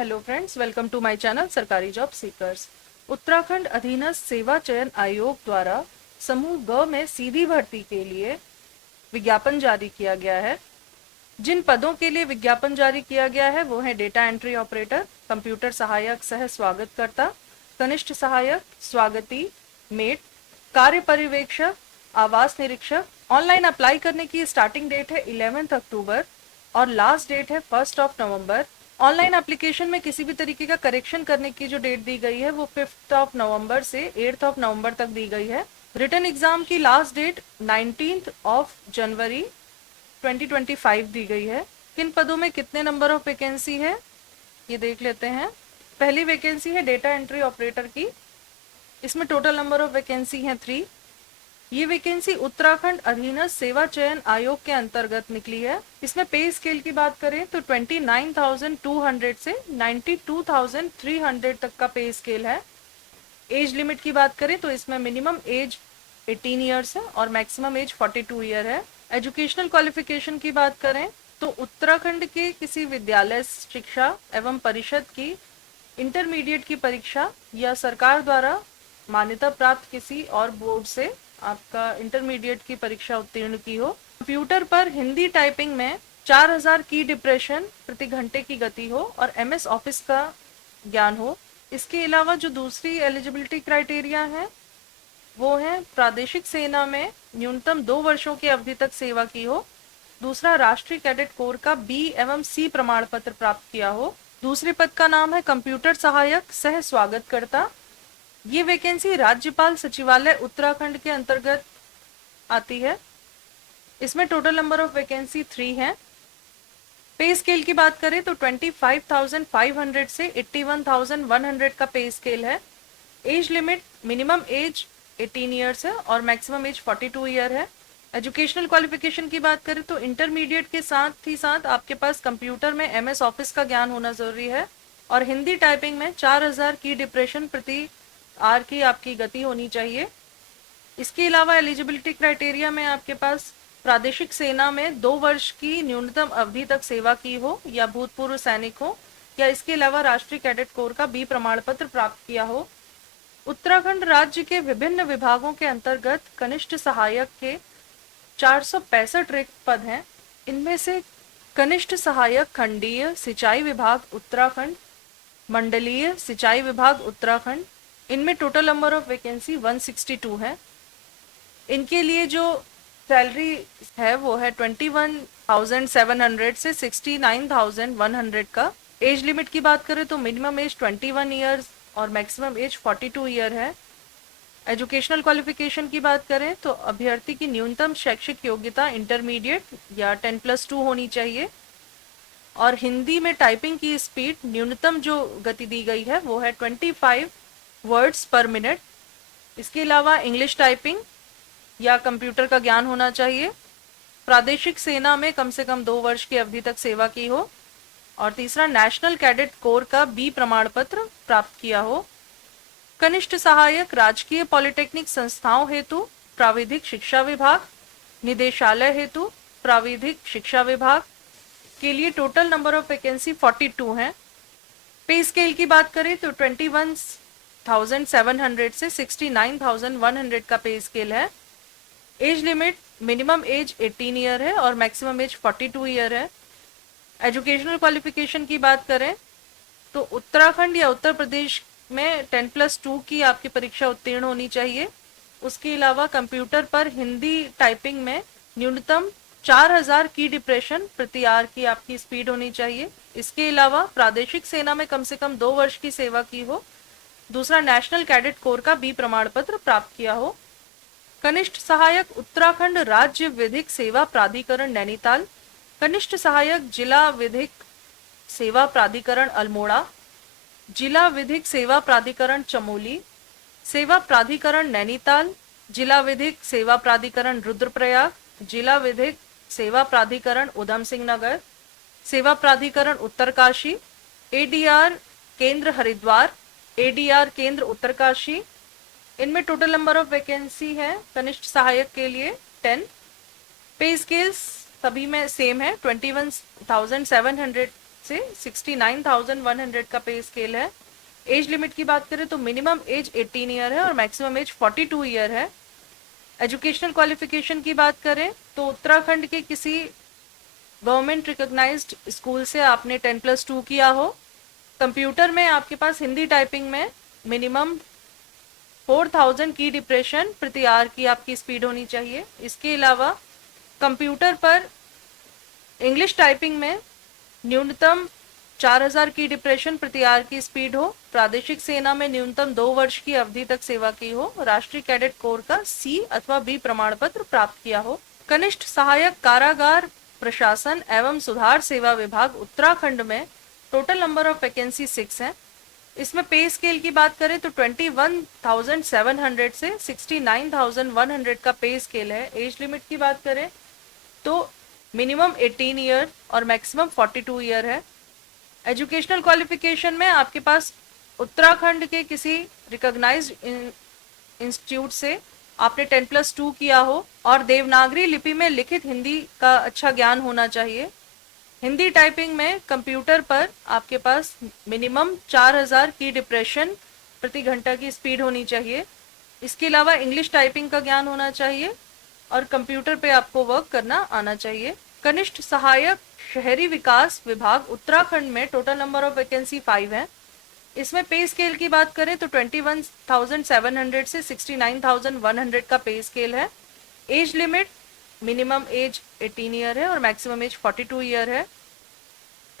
Hello friends, welcome to my channel Sarkari job seekers. Uttarakhand अधीनस्थ सेवा चयन आयोग द्वारा समूह ग में सीधी भर्ती के लिए विज्ञापन जारी किया गया है। जिन पदों के लिए विज्ञापन जारी किया गया है वो है डेटा एंट्री ऑपरेटर, कंप्यूटर सहायक सह स्वागतकर्ता, कनिष्ठ सहायक, स्वागती, मेट, कार्य पर्यवेक्षक, आवास निरीक्षक। ऑनलाइन अप्लाई करने की स्टार्टिंग डेट है 11 अक्टूबर और लास्ट डेट है 1 नवंबर। ऑनलाइन एप्लीकेशन में किसी भी तरीके का करेक्शन करने की जो डेट दी गई है वो 5 नवंबर से 8 नवंबर तक दी गई है। रिटन एग्जाम की लास्ट डेट 19 जनवरी 2025 दी गई है। किन पदों में कितने नंबर ऑफ वैकेंसी है ये देख लेते हैं। पहली वैकेंसी है डेटा एंट्री ऑपरेटर की। इसमें टोटल नंबर ऑफ वैकेंसी है 3। ये वैकेंसी उत्तराखंड अधीनस्थ सेवा चयन आयोग के अंतर्गत निकली है। इसमें पे स्केल की बात करें तो 29,200 से 92,300 तक का पे स्केल है। एज लिमिट की बात करें तो इसमें मिनिमम एज 18 ईयर्स है और मैक्सिमम एज 42 ईयर है। एजुकेशनल क्वालिफिकेशन की बात करें तो उत्तराखंड के किसी विद्यालय शिक्षा एवं परिषद की इंटरमीडिएट की परीक्षा या सरकार द्वारा मान्यता प्राप्त किसी और बोर्ड से आपका इंटरमीडिएट की परीक्षा उत्तीर्ण की हो। कंप्यूटर पर हिंदी टाइपिंग में 4000 की डिप्रेशन प्रति घंटे की गति हो और MS ऑफिस का ज्ञान हो। इसके अलावा जो दूसरी एलिजिबिलिटी क्राइटेरिया है वो है प्रादेशिक सेना में न्यूनतम 2 वर्षों की अवधि तक सेवा की हो। दूसरा, राष्ट्रीय कैडेट कोर का B एवं C प्रमाण पत्र प्राप्त किया हो। दूसरे पद का नाम है कंप्यूटर सहायक सह स्वागतकर्ता। ये वैकेंसी राज्यपाल सचिवालय उत्तराखंड के अंतर्गत आती है। इसमें टोटल नंबर ऑफ वैकेंसी 3 है। पे स्केल की बात करें तो 25,500 से 81,100 का पे स्केल है। Age limit minimum age 18 years है और मैक्सिमम एज 42 ईयर है। एजुकेशनल क्वालिफिकेशन की बात करें तो इंटरमीडिएट के साथ ही साथ आपके पास कंप्यूटर में MS ऑफिस का ज्ञान होना जरूरी है और हिंदी टाइपिंग में 4000 की डिप्रेशन प्रति आर की आपकी गति होनी चाहिए। इसके अलावा एलिजिबिलिटी क्राइटेरिया में आपके पास प्रादेशिक सेना में 2 वर्ष की न्यूनतम अवधि तक सेवा की हो या भूतपूर्व सैनिक हो या इसके अलावा राष्ट्रीय कैडेट कोर का B प्रमाण पत्र प्राप्त किया हो। उत्तराखंड राज्य के विभिन्न विभागों के अंतर्गत कनिष्ठ सहायक के 465 रिक्त पद हैं। इनमें से कनिष्ठ सहायक खंडीय सिंचाई विभाग उत्तराखंड, मंडलीय सिंचाई विभाग उत्तराखंड, इनमें टोटल नंबर ऑफ वैकेंसी 162 है। इनके लिए जो सैलरी है वो है 21,700 से 69,100 का। एज लिमिट की बात करें तो मिनिमम एज 21 ईयर्स और मैक्सिमम एज 42 ईयर है। एजुकेशनल क्वालिफिकेशन की बात करें तो अभ्यर्थी की न्यूनतम शैक्षिक योग्यता इंटरमीडिएट या 10+2 होनी चाहिए और हिंदी में टाइपिंग की स्पीड न्यूनतम जो गति दी गई है वो है 25 वर्ड्स पर मिनट। इसके अलावा इंग्लिश टाइपिंग या कंप्यूटर का ज्ञान होना चाहिए। प्रादेशिक सेना में कम से कम 2 वर्ष की अवधि तक सेवा की हो और तीसरा, नेशनल कैडेट कोर का B प्रमाण पत्र प्राप्त किया हो। कनिष्ठ सहायक राजकीय पॉलिटेक्निक संस्थाओं हेतु प्राविधिक शिक्षा विभाग, निदेशालय हेतु प्राविधिक शिक्षा विभाग के लिए टोटल नंबर ऑफ वैकेंसी 42 है। पे स्केल की बात करें तो 21,700 से 69,100 का पे स्केल है। Age limit minimum age 18 year है और मैक्सिमम एज 42 ईयर है। एजुकेशनल क्वालिफिकेशन की बात करें तो उत्तराखंड या उत्तर प्रदेश में 10+2 की आपकी परीक्षा उत्तीर्ण होनी चाहिए। उसके अलावा कंप्यूटर पर हिंदी टाइपिंग में न्यूनतम 4000 की डिप्रेशन प्रति आर की आपकी स्पीड होनी चाहिए। इसके अलावा प्रादेशिक सेना में कम से कम 2 वर्ष की सेवा की हो। दूसरा, नेशनल कैडेट कोर का B प्रमाण पत्र प्राप्त किया हो। कनिष्ठ सहायक उत्तराखंड राज्य विधिक सेवा प्राधिकरण नैनीताल, कनिष्ठ सहायक जिला विधिक सेवा प्राधिकरण अल्मोड़ा, जिला विधिक सेवा प्राधिकरण चमोली, सेवा प्राधिकरण नैनीताल, जिला विधिक सेवा प्राधिकरण रुद्रप्रयाग, जिला विधिक सेवा प्राधिकरण उधम सिंह नगर, सेवा प्राधिकरण उत्तरकाशी, ADR केंद्र हरिद्वार, ADR केंद्र उत्तरकाशी। इनमें टोटल नंबर ऑफ वैकेंसी है कनिष्ठ सहायक के लिए 10। पे स्केल्स सभी में सेम है, 21,700 से 69,100 का पे स्केल है। एज लिमिट की बात करें तो मिनिमम एज 18 ईयर है और मैक्सिमम एज 42 ईयर है। एजुकेशनल क्वालिफिकेशन की बात करें तो उत्तराखंड के किसी गवर्नमेंट रिकॉग्नाइज्ड स्कूल से आपने 10+2 किया हो। कंप्यूटर में आपके पास हिंदी टाइपिंग में मिनिमम 4000 की डिप्रेशन प्रति आवर की आपकी स्पीड होनी चाहिए। इसके अलावा कंप्यूटर पर इंग्लिश टाइपिंग में न्यूनतम 4000 की डिप्रेशन प्रति आवर की स्पीड हो। प्रादेशिक सेना में न्यूनतम 2 वर्ष की अवधि तक सेवा की हो। राष्ट्रीय कैडेट कोर का C अथवा B प्रमाण पत्र प्राप्त किया हो। कनिष्ठ सहायक कारागार प्रशासन एवं सुधार सेवा विभाग उत्तराखंड में टोटल नंबर ऑफ वैकेंसी 6 है। इसमें पे स्केल की बात करें तो 21,700 से 69,100 का पे स्केल है। एज लिमिट की बात करें तो मिनिमम 18 ईयर और मैक्सिमम 42 ईयर है। एजुकेशनल क्वालिफिकेशन में आपके पास उत्तराखंड के किसी रिकॉग्नाइज्ड इंस्टीट्यूट से आपने 10+2 किया हो और देवनागरी लिपि में लिखित हिंदी का अच्छा ज्ञान होना चाहिए। हिंदी टाइपिंग में कंप्यूटर पर आपके पास मिनिमम 4000 की डिप्रेशन प्रति घंटा की स्पीड होनी चाहिए। इसके अलावा इंग्लिश टाइपिंग का ज्ञान होना चाहिए और कंप्यूटर पे आपको वर्क करना आना चाहिए। कनिष्ठ सहायक शहरी विकास विभाग उत्तराखंड में टोटल नंबर ऑफ वैकेंसी 5 है। इसमें पे स्केल की बात करें तो 21,700 से 69,100 का पे स्केल है। Age limit minimum age 18 year है और मैक्सिमम एज 42 ईयर है।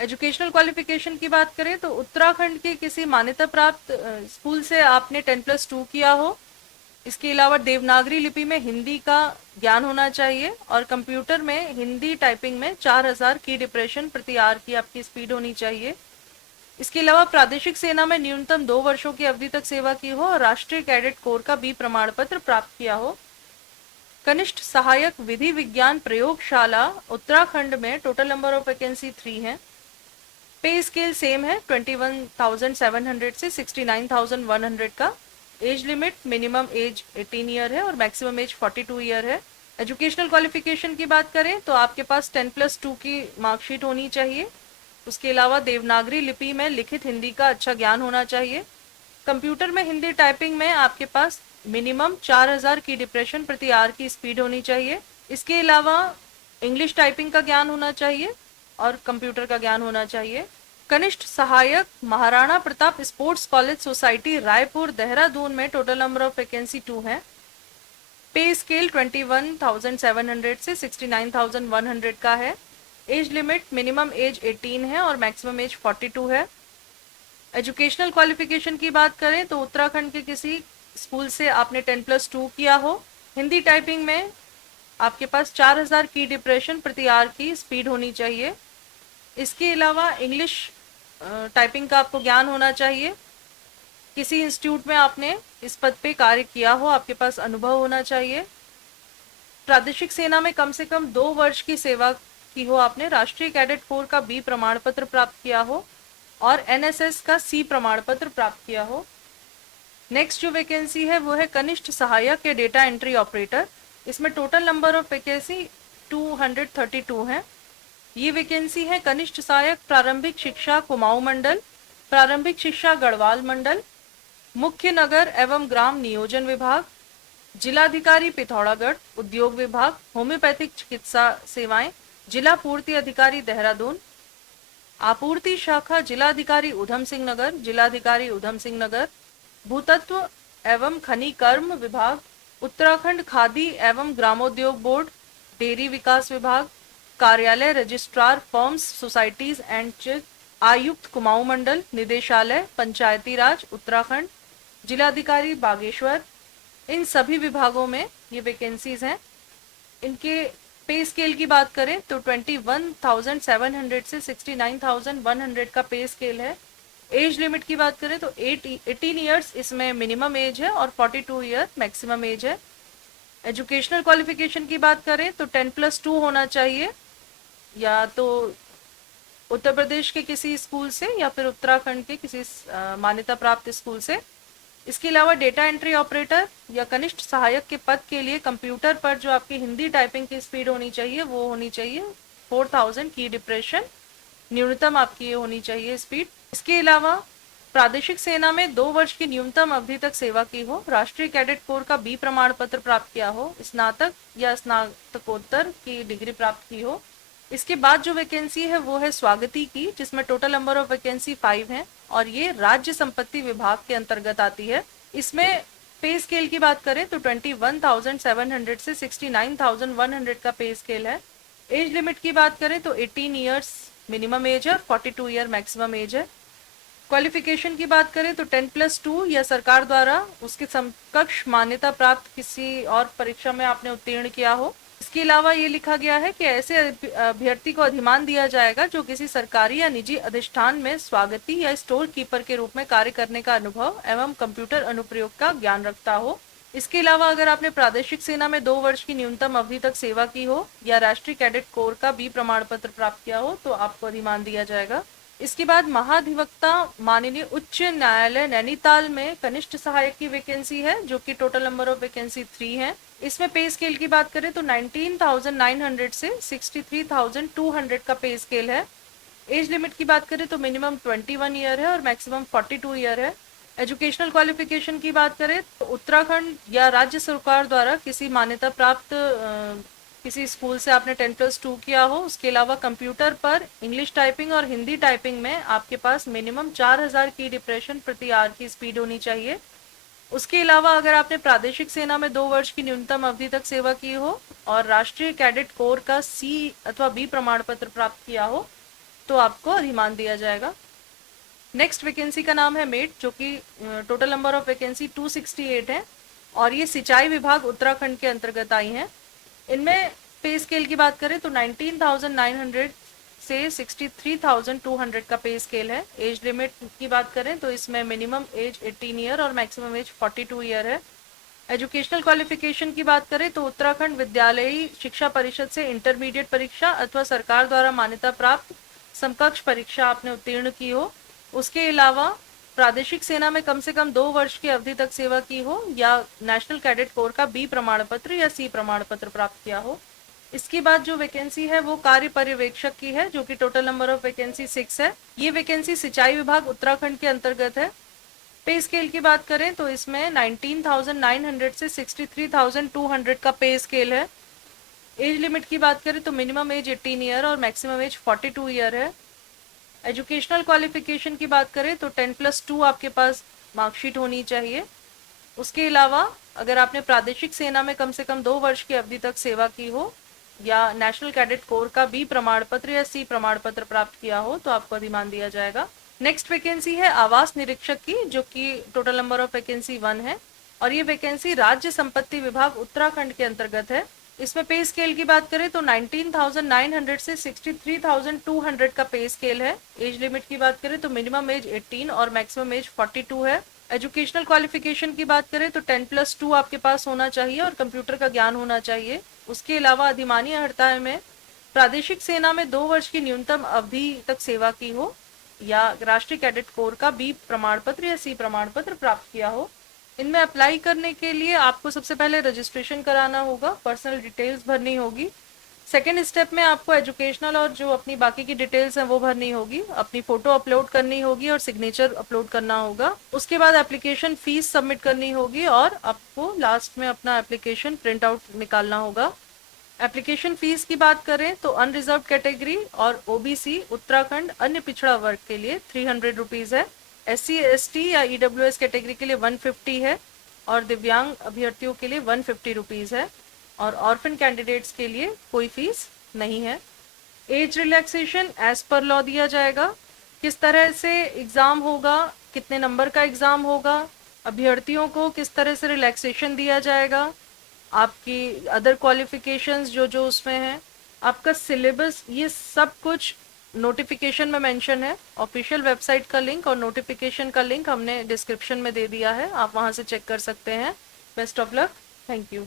एजुकेशनल क्वालिफिकेशन की बात करें तो उत्तराखंड के किसी मान्यता प्राप्त स्कूल से आपने 10+2 किया हो। इसके अलावा देवनागरी लिपि में हिंदी का ज्ञान होना चाहिए और कंप्यूटर में हिंदी टाइपिंग में 4000 की डिप्रेशन प्रति आवर की आपकी स्पीड होनी चाहिए। इसके अलावा प्रादेशिक सेना में न्यूनतम 2 वर्षों की अवधि तक सेवा की हो और राष्ट्रीय कैडेट कोर का B प्रमाण पत्र प्राप्त किया हो। कनिष्ठ सहायक विधि विज्ञान प्रयोगशाला उत्तराखंड में टोटल नंबर ऑफ वैकेंसी 3 है। पे स्केल सेम है 21,700 से 69,100 का। Age limit minimum age 18 year है और मैक्सिमम एज 42 ईयर है। एजुकेशनल क्वालिफिकेशन की बात करें तो आपके पास 10+2 की मार्कशीट होनी चाहिए। उसके अलावा देवनागरी लिपि में लिखित हिंदी का अच्छा ज्ञान होना चाहिए। कंप्यूटर में हिंदी टाइपिंग में आपके पास मिनिमम 4000 की डिप्रेशन प्रति आवर की स्पीड होनी चाहिए। इसके अलावा इंग्लिश टाइपिंग का ज्ञान होना चाहिए और कंप्यूटर का ज्ञान होना चाहिए। कनिष्ठ सहायक Maharana Pratap sports college society Raipur Dehradun में टोटल नंबर ऑफ वैकेंसी 2 है। पे स्केल 21,700 से 69,100 का है। एज लिमिट मिनिमम एज 18 है और मैक्सिमम एज 42 है। एजुकेशनल क्वालिफिकेशन की बात करें तो उत्तराखंड के किसी स्कूल से आपने 10+2 किया हो। हिंदी टाइपिंग में आपके पास 4000 की डिप्रेशन प्रति आवर की स्पीड होनी चाहिए। इसके अलावा इंग्लिश टाइपिंग का आपको ज्ञान होना चाहिए। किसी इंस्टीट्यूट में आपने इस पद पे कार्य किया हो, आपके पास अनुभव होना चाहिए। प्रादेशिक सेना में कम से कम 2 वर्ष की सेवा की हो आपने। राष्ट्रीय कैडेट कोर का B प्रमाण पत्र प्राप्त किया हो और NSS का C प्रमाण पत्र प्राप्त किया हो। नेक्स्ट जो वैकेंसी है वो है कनिष्ठ सहायक या डेटा एंट्री ऑपरेटर। इसमें टोटल नंबर ऑफ वैकेंसी 232 है। ये वैकेंसी है कनिष्ठ सहायक प्रारंभिक शिक्षा कुमाऊं मंडल, प्रारंभिक शिक्षा गढ़वाल मंडल, मुख्य नगर एवं ग्राम नियोजन विभाग, जिलाधिकारी पिथौरागढ़, उद्योग विभाग, होम्योपैथिक चिकित्सा सेवाएं, जिला पूर्ति अधिकारी देहरादून, आपूर्ति शाखा जिलाधिकारी उधम सिंह नगर, जिलाधिकारी उधम सिंह नगर, भूतत्व एवं खनिकर्म विभाग, उत्तराखंड खादी एवं ग्रामोद्योग बोर्ड, डेयरी विकास विभाग, कार्यालय रजिस्ट्रार फॉर्म्स सोसाइटीज एंड चेक, आयुक्त कुमाऊं मंडल, निदेशालय पंचायती राज उत्तराखंड, जिलाधिकारी बागेश्वर। इन सभी विभागों में ये वैकेंसीज हैं। इनके पे स्केल की बात करें तो 21,700 से 69,100 का पे स्केल है। एज लिमिट की बात करें तो 18 ईयर्स इसमें मिनिमम एज है और 42 ईयर मैक्सिमम एज है। एजुकेशनल क्वालिफिकेशन की बात करें तो 10+2 होना चाहिए, या तो उत्तर प्रदेश के किसी स्कूल से या फिर उत्तराखंड के किसी मान्यता प्राप्त स्कूल से। इसके अलावा डेटा एंट्री ऑपरेटर या कनिष्ठ सहायक के पद के लिए कंप्यूटर पर जो आपकी हिंदी टाइपिंग की स्पीड होनी चाहिए वो होनी चाहिए 4000 की डिप्रेशन न्यूनतम आपकी ये होनी चाहिए स्पीड। इसके अलावा प्रादेशिक सेना में 2 वर्ष की न्यूनतम अवधि तक सेवा की हो, राष्ट्रीय कैडेट कोर का बी प्रमाण पत्र प्राप्त किया हो, स्नातक या स्नातकोत्तर की डिग्री प्राप्त की हो। इसके बाद जो वैकेंसी है वो है स्वागती की, जिसमें टोटल नंबर ऑफ वैकेंसी 5 है और ये राज्य संपत्ति विभाग के अंतर्गत आती है। इसमें पे स्केल की बात करें तो 21,700 से 69,100 का पे स्केल है। एज लिमिट की बात करें तो 18 ईयर्स मिनिमम एज है, 42 ईयर मैक्सिमम एज है। क्वालिफिकेशन की बात करें तो 10+2 या सरकार द्वारा उसके समकक्ष मान्यता प्राप्त किसी और परीक्षा में आपने उत्तीर्ण किया हो। इसके अलावा ये लिखा गया है कि ऐसे अभ्यर्थी को अधिमान दिया जाएगा जो किसी सरकारी या निजी अधिष्ठान में स्वागती या स्टोर कीपर के रूप में कार्य करने का अनुभव एवं कंप्यूटर अनुप्रयोग का ज्ञान रखता हो। इसके अलावा अगर आपने प्रादेशिक सेना में 2 वर्ष की न्यूनतम अवधि तक सेवा की हो या राष्ट्रीय कैडेट कोर का बी प्रमाण पत्र प्राप्त किया हो तो आपको अधिमान दिया जाएगा। इसके बाद महाधिवक्ता माननीय उच्च न्यायालय नैनीताल में कनिष्ठ सहायक की वैकेंसी है, जो कि टोटल नंबर ऑफ वैकेंसी 3 है। इसमें पे स्केल की बात करें तो 19,900 से 63,200 का पे स्केल है। एज लिमिट की बात करें तो मिनिमम 21 ईयर है और मैक्सिमम 42 ईयर है। एजुकेशनल क्वालिफिकेशन की बात करें तो उत्तराखंड या राज्य सरकार द्वारा किसी मान्यता प्राप्त किसी स्कूल से आपने 10+2 किया हो। उसके अलावा कंप्यूटर पर इंग्लिश टाइपिंग और हिंदी टाइपिंग में आपके पास मिनिमम 4000 की डिप्रेशन प्रति आवर की स्पीड होनी चाहिए। उसके अलावा अगर आपने प्रादेशिक सेना में 2 वर्ष की न्यूनतम अवधि तक सेवा की हो और राष्ट्रीय कैडेट कोर का सी अथवा बी प्रमाण पत्र प्राप्त किया हो तो आपको अधिमान दिया जाएगा। नेक्स्ट वैकेंसी का नाम है मेट, जो कि टोटल नंबर ऑफ वैकेंसी 268 है और ये सिंचाई विभाग उत्तराखंड के अंतर्गत आई हैं। इनमें पे स्केल की बात करें तो 19,900 से 63,200 का पे स्केल है। एज लिमिट की बात करें तो इसमें मिनिमम एज 18 ईयर और मैक्सिमम एज 42 ईयर है। एजुकेशनल क्वालिफिकेशन की बात करें तो उत्तराखंड विद्यालयी शिक्षा परिषद से इंटरमीडिएट परीक्षा अथवा सरकार द्वारा मान्यता प्राप्त समकक्ष परीक्षा आपने उत्तीर्ण की हो। उसके अलावा प्रादेशिक सेना में कम से कम 2 वर्ष की अवधि तक सेवा की हो या नेशनल कैडेट कोर का बी प्रमाण पत्र या सी प्रमाण पत्र प्राप्त किया हो। इसके बाद जो वैकेंसी है वो कार्य पर्यवेक्षक की है, जो कि टोटल नंबर ऑफ वैकेंसी 6 है। ये वैकेंसी सिंचाई विभाग उत्तराखंड के अंतर्गत है। पे स्केल की बात करें तो इसमें 19,900 से 63,200 का पे स्केल है। एज लिमिट की बात करें तो मिनिमम एज 18 ईयर और मैक्सिमम एज 42 ईयर है। एजुकेशनल क्वालिफिकेशन की बात करें तो 10+2 आपके पास मार्कशीट होनी चाहिए। उसके अलावा अगर आपने प्रादेशिक सेना में कम से कम 2 वर्ष की अवधि तक सेवा की हो या नेशनल कैडेट कोर का बी प्रमाण पत्र या सी प्रमाण पत्र प्राप्त किया हो तो आपको अधिमान दिया जाएगा। नेक्स्ट वैकेंसी है आवास निरीक्षक की, जो कि टोटल नंबर ऑफ वैकेंसी 1 है और ये वैकेंसी राज्य संपत्ति विभाग उत्तराखंड के अंतर्गत है। इसमें पे स्केल की बात करें तो 19,900 से 63,200 का पे स्केल है। एज लिमिट की बात करें तो मिनिमम एज 18 और मैक्सिमम एज 42 है। एजुकेशनल क्वालिफिकेशन की बात करें तो 10+2 आपके पास होना चाहिए और कंप्यूटर का ज्ञान होना चाहिए। उसके अलावा अधिमानी हड़ताल में प्रादेशिक सेना में 2 वर्ष की न्यूनतम अवधि तक सेवा की हो या राष्ट्रीय कैडेट कोर का बी प्रमाण पत्र या सी प्रमाण पत्र प्राप्त किया हो। इनमें अप्लाई करने के लिए आपको सबसे पहले रजिस्ट्रेशन कराना होगा, पर्सनल डिटेल्स भरनी होगी। सेकेंड स्टेप में आपको एजुकेशनल और जो अपनी बाकी की डिटेल्स हैं वो भरनी होगी, अपनी फोटो अपलोड करनी होगी और सिग्नेचर अपलोड करना होगा। उसके बाद एप्लीकेशन फीस सबमिट करनी होगी और आपको लास्ट में अपना एप्लीकेशन प्रिंट आउट निकालना होगा। एप्लीकेशन फीस की बात करें तो अनरिजर्व कैटेगरी और ओबीसी उत्तराखंड अन्य पिछड़ा वर्ग के लिए 300 रुपीज़ है। SC ST या EWS कैटेगरी के लिए 150 है और दिव्यांग अभ्यर्थियों के लिए 150 रुपीज़ है और ऑर्फन कैंडिडेट्स के लिए कोई फीस नहीं है। Age relaxation as per law दिया जाएगा। किस तरह से एग्ज़ाम होगा, कितने नंबर का एग्ज़ाम होगा, अभ्यर्थियों को किस तरह से रिलैक्सेशन दिया जाएगा, आपकी अदर क्वालिफिकेशंस जो उसमें हैं, आपका सिलेबस, ये सब कुछ नोटिफिकेशन में मेंशन है। ऑफिशियल वेबसाइट का लिंक और नोटिफिकेशन का लिंक हमने डिस्क्रिप्शन में दे दिया है, आप वहां से चेक कर सकते हैं। Best of luck, thank you.